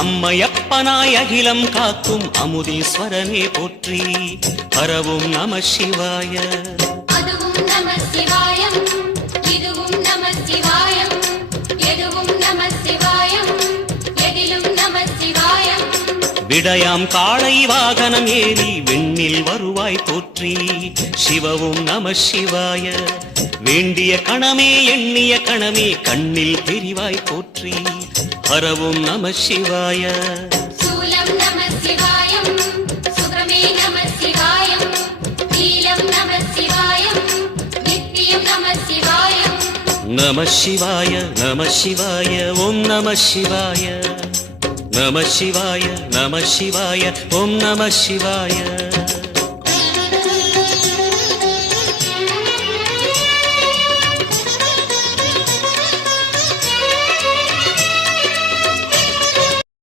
அம்மையப்பனாய் அகிலம் காக்கும் அமுதீஸ்வரனே போற்றி. பரவும் நம சிவாய. அதுவும் நம சிவாயம், இதுவும் நம சிவாயம், எதுவும் நம சிவாயம், எதிலும் நம சிவாயம். விடயாம் காளை வாகனம் ஏறி விண்ணில் வருவாய் போற்றி. சிவவும் நம சிவாய. வேண்டிய கணமே எண்ணிய கணமே கண்ணில் தெரிவாய் போற்றி. ஹரவும் நம சிவாய. சூலம் நம சிவாயம், சுப்ரமே நம சிவாயம், நீலம் நம சிவாயம், நித்தியம் நம சிவாயம். நம சிவாய நம சிவாய ஓம் நம சிவாய. நம சிவாய நம சிவாய ஓம் நம சிவாய.